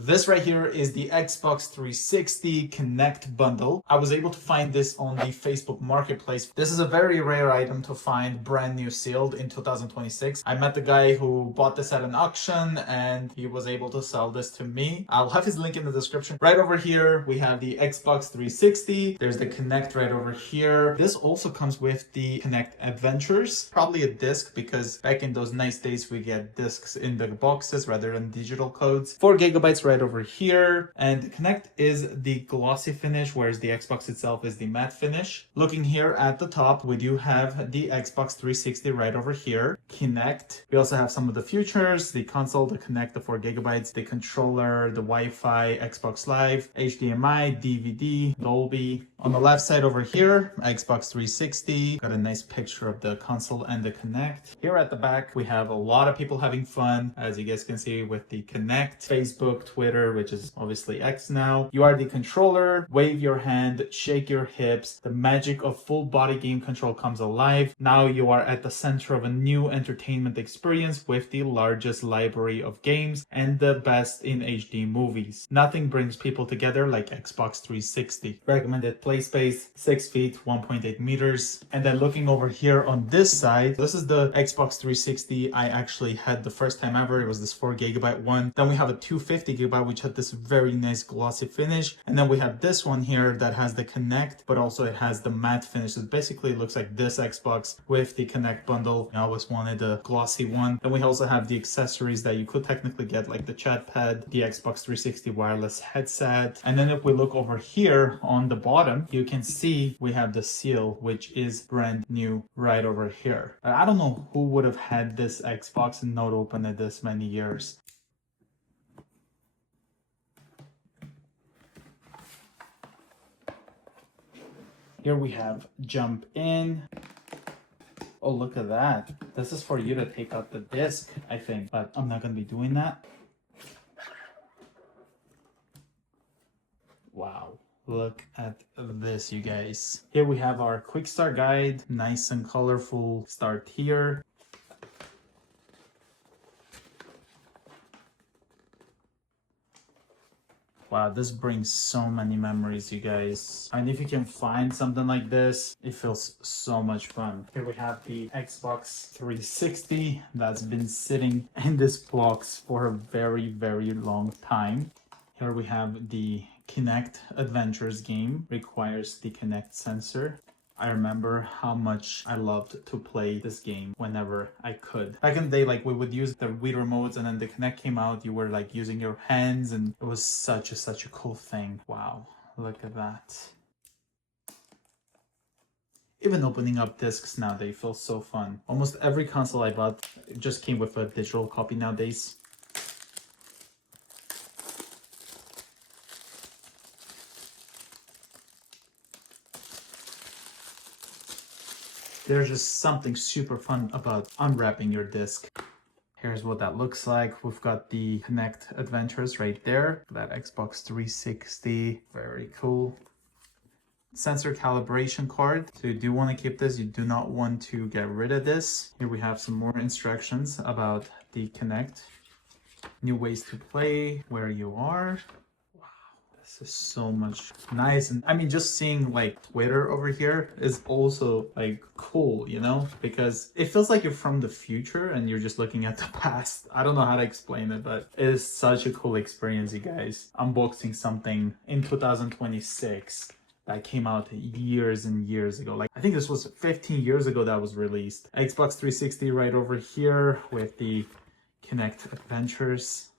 This right here is the Xbox 360 Kinect bundle. I was able to find this on the Facebook Marketplace. This is a very rare item to find brand new sealed in 2026. I met the guy who bought this at an auction and he was able to sell this to me. I'll have his link in the description. Right over here, we have the Xbox 360. There's the Kinect right over here. This also comes with the Kinect Adventures. Probably a disc because back in those nice days, we get discs in the boxes rather than digital codes. 4 gigabytes right over here. And Kinect is the glossy finish, whereas the Xbox itself is the matte finish. Looking here at the top, we do have the Xbox 360 right over here. Kinect. We also have some of the features, the console, the Kinect, the 4 gigabytes, the controller, the Wi-Fi, Xbox Live, HDMI, DVD, Dolby. On the left side over here, Xbox 360. Got a nice picture of the console and the Kinect. Here at the back, we have a lot of people having fun, as you guys can see with the Kinect, Facebook, Twitter, which is obviously X now. You are the controller, wave your hand, shake your hips. The magic of full body game control comes alive. Now you are at the center of a new entertainment experience with the largest library of games and the best in HD movies. Nothing brings people together like Xbox 360. Recommended play space, 6 feet, 1.8 meters. And then looking over here on this side, this is the Xbox 360 I actually had the first time ever. It was this 4 gigabyte one. Then we have a 250 gigabyte, which had this very nice glossy finish. And then we have this one here that has the Kinect, but also it has the matte finish. It basically looks like this Xbox with the Kinect bundle. I always wanted a glossy one. Then we also have the accessories that you could technically get, like the chat pad, the Xbox 360 wireless headset. And then if we look over here on the bottom, you can see we have the seal, which is brand new right over here. I don't know who would have had this Xbox and not opened it this many years. Here we have jump in. Oh, look at that. This is for you to take out the disc, I think, but I'm not going to be doing that. Wow. Look at this, you guys. Here we have our quick start guide. Nice and colorful start here. Wow, this brings so many memories, you guys. And if you can find something like this, it feels so much fun. Here we have the Xbox 360 that's been sitting in this box for a very, very long time. Here we have the Kinect Adventures game. Requires the Kinect sensor. I remember how much I loved to play this game whenever I could. Back in the day, like we would use the Wii remotes, and then the Kinect came out, you were like using your hands, and it was such a cool thing. Wow, look at that. Even opening up discs nowadays feels so fun. Almost every console I bought just came with a digital copy nowadays. There's just something super fun about unwrapping your disc. Here's what that looks like. We've got the Kinect Adventures right there. That Xbox 360, very cool. Sensor calibration card. So you do want to keep this. You do not want to get rid of this. Here we have some more instructions about the Kinect. New ways to play, where you are. This is so much nice. And I mean, just seeing like Twitter over here is also like cool, you know, because it feels like you're from the future and you're just looking at the past. I don't know how to explain it, but it is such a cool experience, you guys. Unboxing something in 2026 that came out years and years ago. Like I think this was 15 years ago that was released. Xbox 360 right over here with the Kinect Adventures.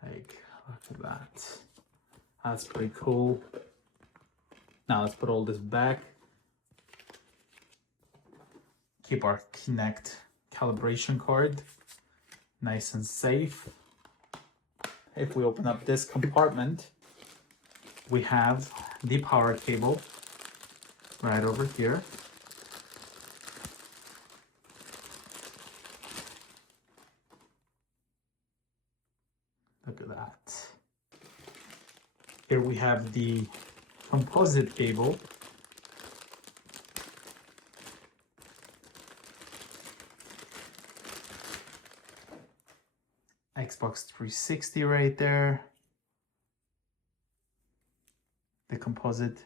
Like, look at that. That's pretty cool. Now let's put all this back. Keep our Kinect calibration card nice and safe. If we open up this compartment, we have the power cable right over here. Look at that. Here we have the composite cable. Xbox 360 right there. The composite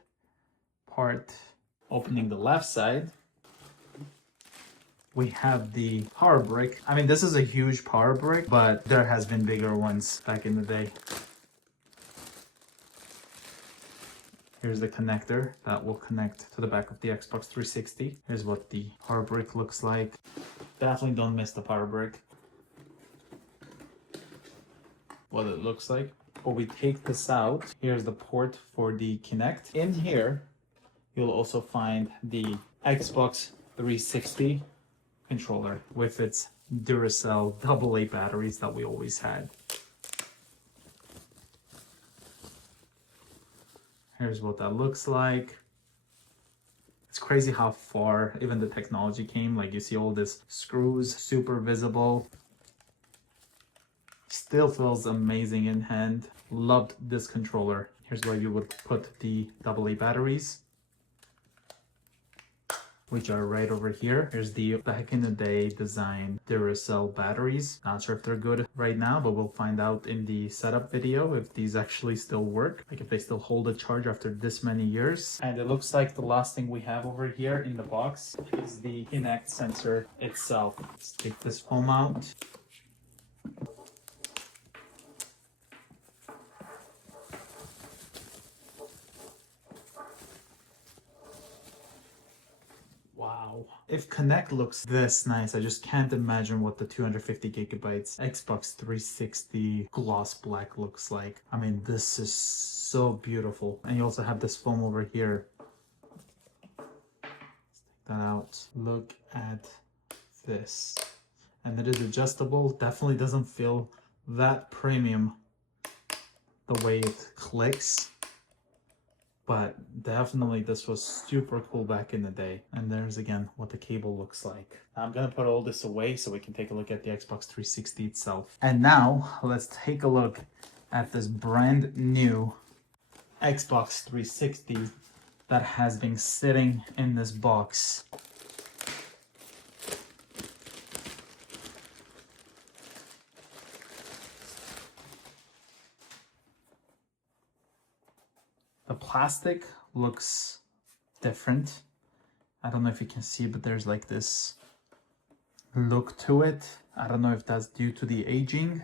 part. Opening the left side, we have the power brick. I mean, this is a huge power brick, but there has been bigger ones back in the day. Here's the connector that will connect to the back of the Xbox 360. Here's what the power brick looks like. Definitely don't miss the power brick. What it looks like. When we take this out, here's the port for the Kinect. In here, you'll also find the Xbox 360 controller with its Duracell AA batteries that we always had. Here's what that looks like. It's crazy how far even the technology came. Like you see all this screws, super visible. Still feels amazing in hand. Loved this controller. Here's where you would put the AA batteries, which are right over here. Here's the back in the day design Duracell batteries. Not sure if they're good right now, but we'll find out in the setup video if these actually still work, like if they still hold a charge after this many years. And it looks like the last thing we have over here in the box is the Kinect sensor itself. Let's take this foam out. Wow. If Kinect looks this nice, I just can't imagine what the 250 gigabytes Xbox 360 gloss black looks like. I mean, this is so beautiful. And you also have this foam over here. Let's take that out. Look at this. And it is adjustable. Definitely doesn't feel that premium the way it clicks. But definitely this was super cool back in the day. And there's again what the cable looks like. I'm gonna put all this away so we can take a look at the Xbox 360 itself. And now let's take a look at this brand new Xbox 360 that has been sitting in this box. The plastic looks different. I don't know if you can see, but there's like this look to it. I don't know if that's due to the aging,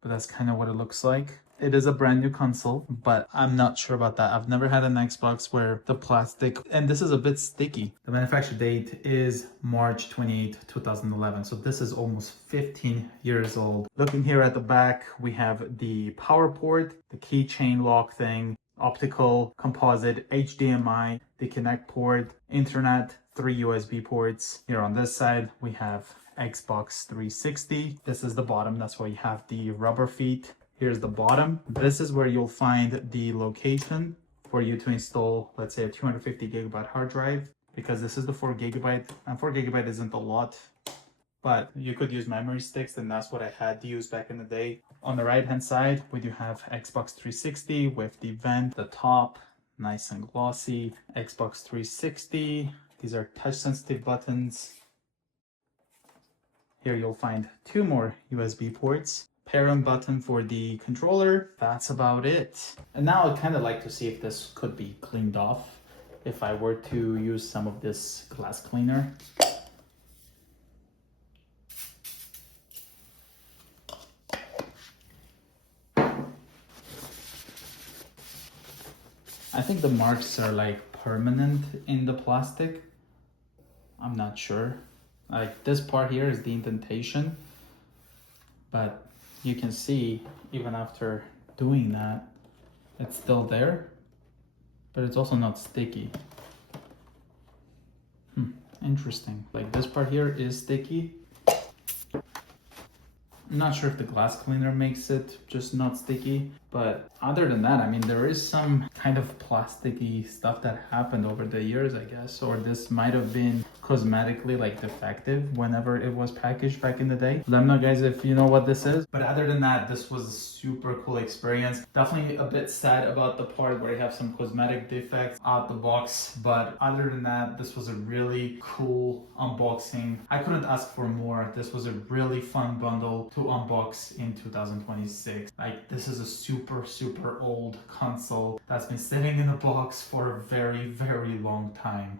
but that's kind of what it looks like. It is a brand new console, but I'm not sure about that. I've never had an Xbox where the plastic, and this is a bit sticky. The manufacture date is March 28, 2011. So this is almost 15 years old. Looking here at the back, we have the power port, the keychain lock thing, optical, composite, HDMI, the Kinect port, internet, 3 USB ports. Here on this side, we have Xbox 360. This is the bottom. That's why you have the rubber feet. Here's the bottom. This is where you'll find the location for you to install, let's say, a 250 gigabyte hard drive, because this is the 4 gigabyte, and 4 gigabyte isn't a lot, but you could use memory sticks, and that's what I had used back in the day. On the right hand side, we do have Xbox 360 with the vent, the top, nice and glossy. Xbox 360, these are touch sensitive buttons. Here you'll find 2 more USB ports. Parent button for the controller. That's about it. And now I'd kind of like to see if this could be cleaned off if I were to use some of this glass cleaner. I think the marks are like permanent in the plastic. I'm not sure. Like this part here is the indentation, but you can see even after doing that, it's still there, but it's also not sticky. Interesting. Like this part here is sticky. I'm not sure if the glass cleaner makes it just not sticky, but other than that, I mean, there is some kind of plasticky stuff that happened over the years, I guess, or this might have been cosmetically like defective whenever it was packaged back in the day. Let me know, guys, if you know what this is. But other than that, this was a super cool experience. Definitely a bit sad about the part where you have some cosmetic defects out the box, but other than that, this was a really cool unboxing. I couldn't ask for more. This was a really fun bundle to unbox in 2026. Like, this is a super old console that's been sitting in a box for a very long time.